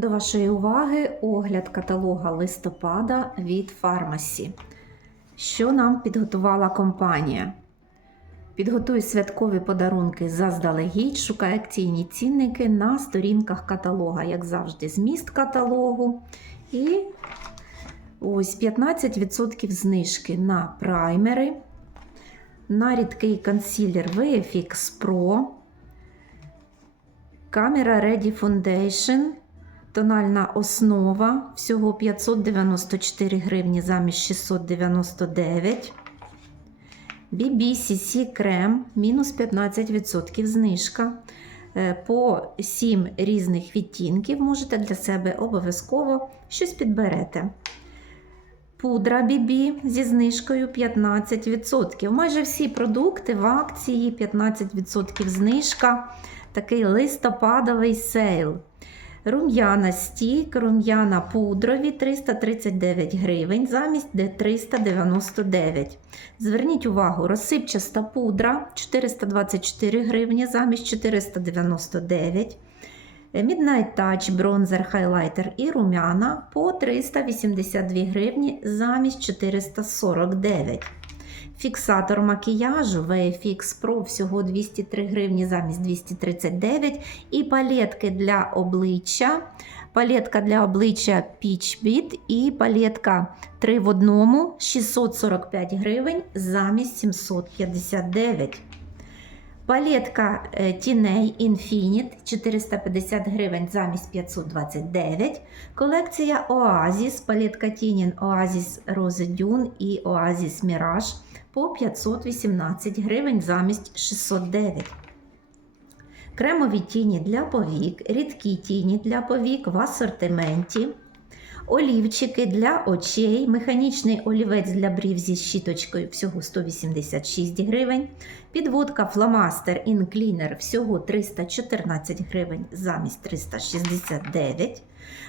До вашої уваги огляд каталога листопада від Фармасі. Що нам підготувала компанія? Підготуй святкові подарунки заздалегідь, шукай акційні цінники на сторінках каталога, як завжди, зміст каталогу. І ось 15% знижки на праймери, на рідкий консилер VFX Pro, камера Ready Foundation. Тональна основа всього 594 гривні замість 699. BBCC крем мінус 15% знижка. Е, По 7 різних відтінків можете для себе обов'язково щось підберете. Пудра BB зі знижкою 15%. Майже всі продукти в акції 15% знижка. Такий листопадовий сейл. Рум'яна стік, рум'яна пудрові 339 гривень замість де 399. Зверніть увагу, розсипчаста пудра 424 гривні замість 499. Midnight Touch, бронзер, хайлайтер і рум'яна по 382 гривні замість 449. Фіксатор макіяжу VFX Pro всього 203 гривні замість 239. І палетки для обличчя. Палетка для обличчя Peach Beat і палетка 3 в одному 645 гривень замість 759. Палетка е, тіней Infinite 450 гривень замість 529. Колекція Oasis, палетка тінін Oasis Rose Dune і Oasis Mirage по 518 гривень замість 609. Кремові тіні для повік, рідкі тіні для повік в асортименті. Олівчики для очей, механічний олівець для брів зі щіточкою всього 186 гривень. Підводка фломастер Cleaner всього 314 гривень замість 369.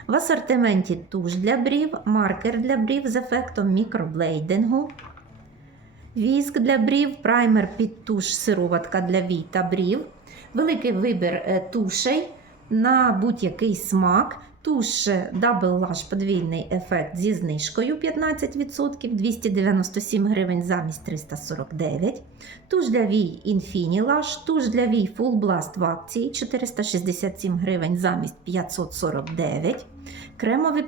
В асортименті туш для брів, маркер для брів з ефектом мікроблейдингу. Віск для брів, праймер під туш, сироватка для вій та брів. Великий вибір е, тушей на будь-який смак. Туш Double Lash подвійний ефект зі знижкою 15%, 297 гривень замість 349. Туш для вій Infinity Lash, туш для вій Full Blast в акції 467 гривень замість 549. Кремові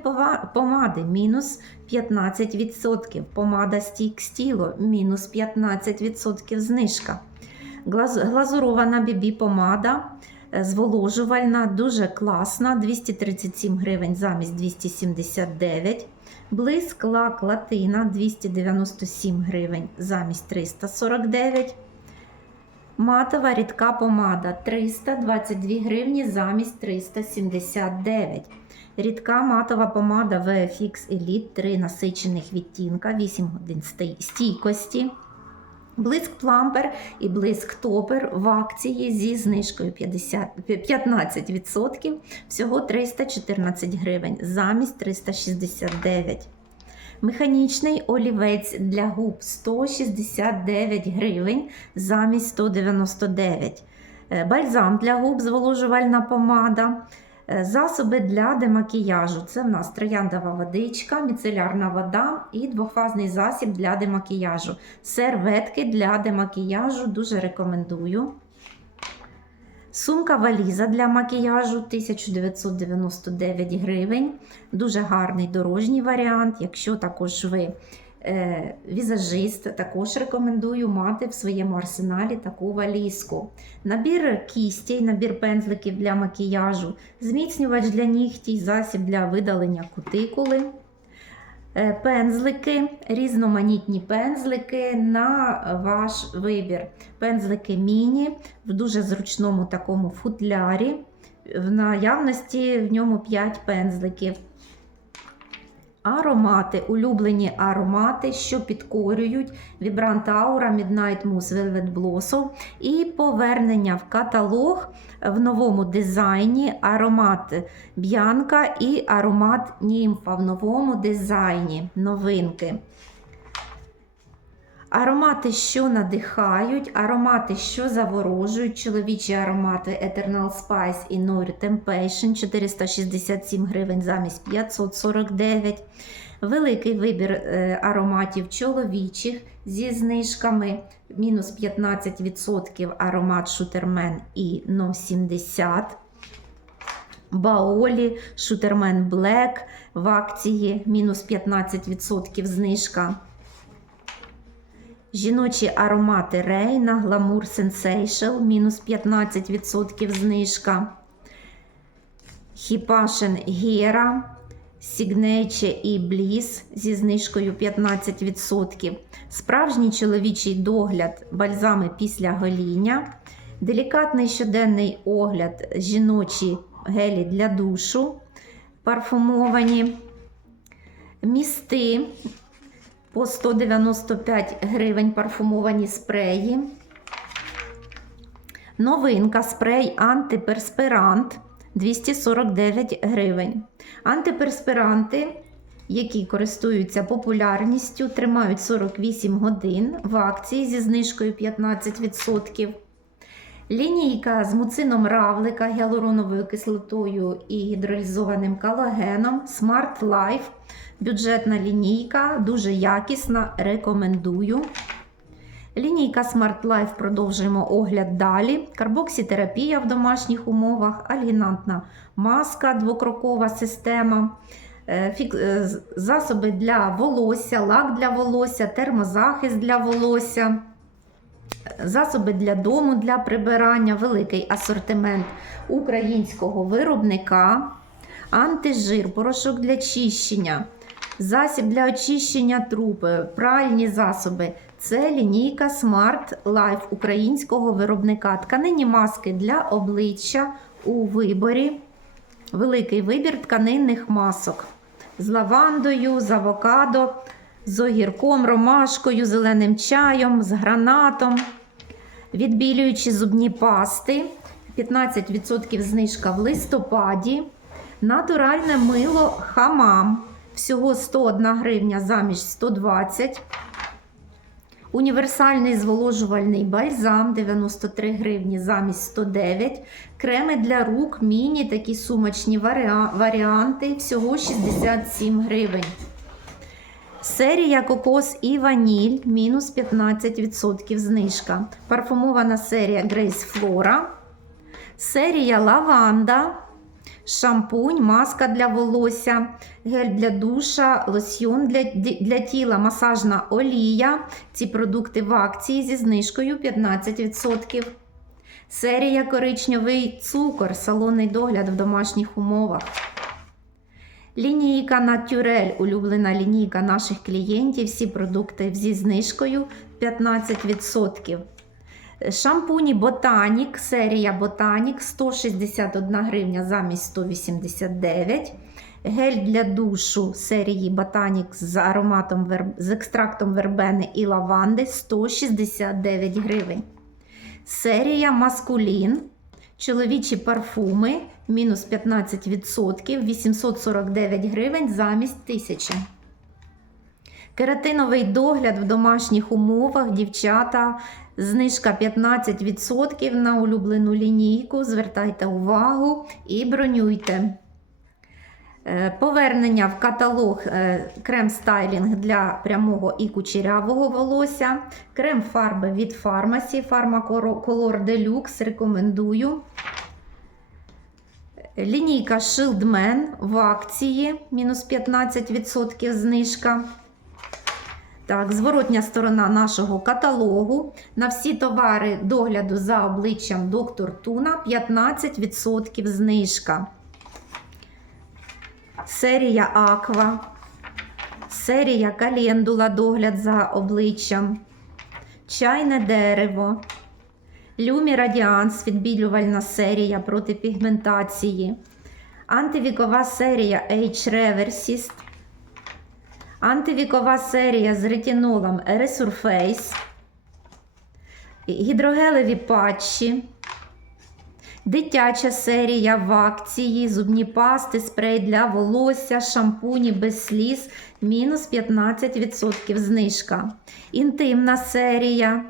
помади мінус 15%. Помада Stick Stilo мінус 15% знижка. Глаз- Глазурована бібі помада е, зволожувальна, дуже класна, 237 гривень замість 279. Блиск лак латина 297 гривень замість 349. Матова рідка помада 322 гривні замість 379. Рідка матова помада VFX Elite 3 насичених відтінка, 8 годин стійкості. Блиск плампер і блиск топер в акції зі знижкою 50, 15%, всього 314 гривень замість 369. Механічний олівець для губ 169 гривень замість 199. Е, Бальзам для губ, зволожувальна помада. Е, Засоби для демакіяжу. Це в нас трояндова водичка, міцелярна вода і двохфазний засіб для демакіяжу. Серветки для демакіяжу дуже рекомендую. Сумка валіза для макіяжу 1999 гривень. Дуже гарний дорожній варіант. Якщо також ви візажист, також рекомендую мати в своєму арсеналі таку валізку. Набір кістей, набір пензликів для макіяжу, зміцнювач для нігтій, засіб для видалення кутикули. Е, Пензлики, різноманітні пензлики на ваш вибір. Пензлики міні в дуже зручному такому футлярі. В наявності в ньому 5 пензликів. Аромати, улюблені аромати, що підкорюють Vibrant Aura Midnight Mousse Velvet Blossom і повернення в каталог в новому дизайні аромат Б'янка і аромат Німфа в новому дизайні новинки. Аромати, що надихають, аромати, що заворожують, чоловічі аромати Eternal Spice і No Temptation 467 гривень замість 549. Великий вибір е, ароматів чоловічих зі знижками мінус 15% аромат Шутермен і No 70. Баолі, Шутермен Блек в акції мінус 15% знижка. Жіночі аромати Рейна, Glamour Sensation, мінус 15% знижка. Хіпашен Гера, Signature і Bliss зі знижкою 15%. Справжній чоловічий догляд бальзами після гоління. Делікатний щоденний огляд жіночі гелі для душу, парфумовані. Місти по 195 гривень парфумовані спреї. Новинка спрей антиперспирант 249 гривень. Антиперспиранти, які користуються популярністю, тримають 48 годин в акції зі знижкою 15%. Лінійка з муцином равлика, гіалуроновою кислотою і гідролізованим колагеном Smart Life. Бюджетна лінійка, дуже якісна, рекомендую. Лінійка Smart Life продовжуємо огляд далі. Карбоксітерапія в домашніх умовах, альгінантна маска, двокрокова система, е, е, засоби для волосся, лак для волосся, термозахист для волосся. Засоби для дому для прибирання, великий асортимент українського виробника, антижир, порошок для чищення, засіб для очищення труб, пральні засоби. Це лінійка Smart Life українського виробника. Тканині маски для обличчя у виборі. Великий вибір тканинних масок з лавандою, з авокадо, з огірком, ромашкою, зеленим чаєм, з гранатом. Відбілюючі зубні пасти. 15% знижка в листопаді. Натуральне мило хамам. Всього 101 гривня замість 120. Універсальний зволожувальний бальзам 93 гривні замість 109. Креми для рук, міні, такі сумочні варіанти. Всього 67 гривень. Серія кокос і ваніль мінус 15% знижка. Парфумована серія Grace Flora. Серія лаванда. Шампунь, маска для волосся, гель для душа, лосьйон для, для тіла, масажна олія. Ці продукти в акції зі знижкою 15%. Серія коричневий цукор, салонний догляд в домашніх умовах. Лінійка Натюрель, улюблена лінійка наших клієнтів. Всі продукти зі знижкою 15%. Шампуні Ботанік, серія Ботанік 161 гривня замість 189. Гель для душу серії Ботанік з ароматом з екстрактом вербени і лаванди 169 гривень. Серія Маскулін. Чоловічі парфуми мінус 15%, 849 гривень замість 1000. Кератиновий догляд в домашніх умовах, дівчата, знижка 15% на улюблену лінійку. Звертайте увагу і бронюйте. Е, Повернення в каталог е, крем стайлінг для прямого і кучерявого волосся. Крем фарби від Pharmacy, Pharmacolor Deluxe рекомендую. Лінійка Shieldman в акції мінус 15% знижка. Так, зворотня сторона нашого каталогу. На всі товари догляду за обличчям доктор Туна 15% знижка. Серія Аква. Серія Календула догляд за обличчям. Чайне дерево. Люмі Радіанс відбілювальна серія проти пігментації. Антивікова серія H Reversist. Антивікова серія з ретинолом Resurface. Гідрогелеві патчі. Дитяча серія в акції, зубні пасти, спрей для волосся, шампуні без сліз, мінус 15% знижка. Інтимна серія,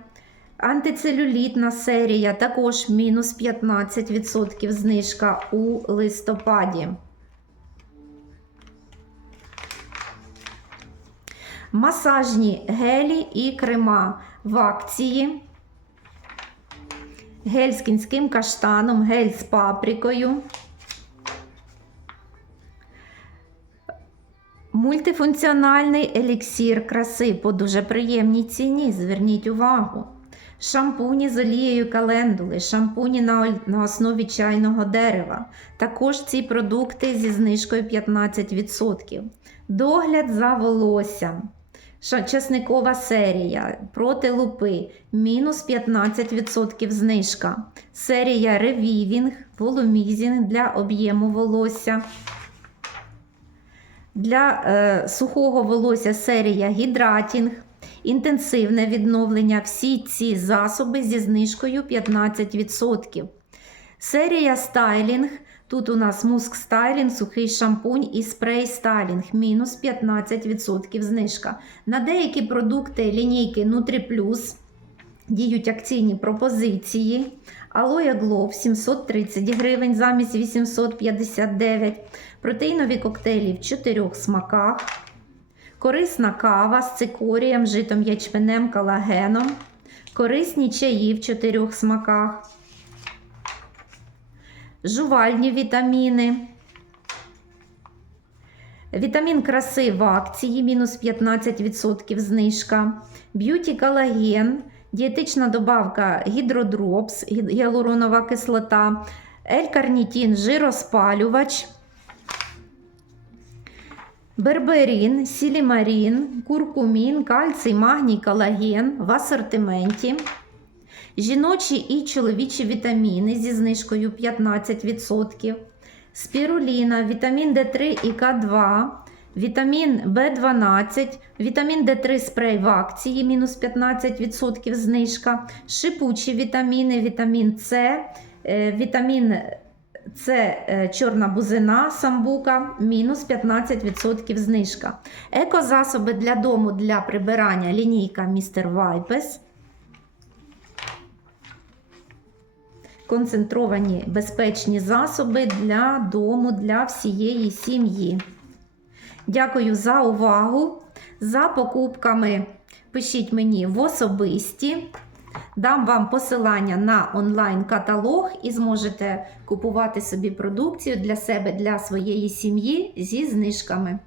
антицелюлітна серія, також мінус 15% знижка у листопаді. Масажні гелі і крема в акції. Гель з кінським каштаном, гель з паприкою. Мультифункціональний еліксір краси по дуже приємній ціні. Зверніть увагу. Шампуні з олією календули, шампуні на, на основі чайного дерева. Також ці продукти зі знижкою 15%. Догляд за волоссям. Часникова серія проти лупи мінус 15% знижка. Серія ревівінг, волумізінг для об'єму волосся. Для е, сухого волосся серія гідратінг, інтенсивне відновлення. Всі ці засоби зі знижкою 15%. Серія стайлінг. Тут у нас муск стайлінг, сухий шампунь і спрей стайлінг. Мінус 15% знижка. На деякі продукти лінійки Nutri діють акційні пропозиції. Алоя Глов 730 гривень замість 859. Протеїнові коктейлі в чотирьох смаках. Корисна кава з цикорієм, житом ячменем, колагеном. Корисні чаї в чотирьох смаках. Жувальні вітаміни. Вітамін краси в акції мінус 15% знижка. Б'юті колаген, дієтична добавка гідродропс, гі- гіалуронова кислота, L-карнітін, жироспалювач. Берберін, сілімарін, куркумін, кальцій, магній, колаген в асортименті. Жіночі і чоловічі вітаміни зі знижкою 15%. Спіруліна, вітамін D3 і К2, вітамін В12, вітамін D3 спрей в акції мінус 15% знижка, шипучі вітаміни, вітамін С, е, вітамін С е, чорна бузина, самбука, мінус 15% знижка. Екозасоби для дому для прибирання лінійка Містер Вайпес. Концентровані безпечні засоби для дому, для всієї сім'ї. Дякую за увагу. За покупками пишіть мені в особисті. Дам вам посилання на онлайн-каталог і зможете купувати собі продукцію для себе, для своєї сім'ї зі знижками.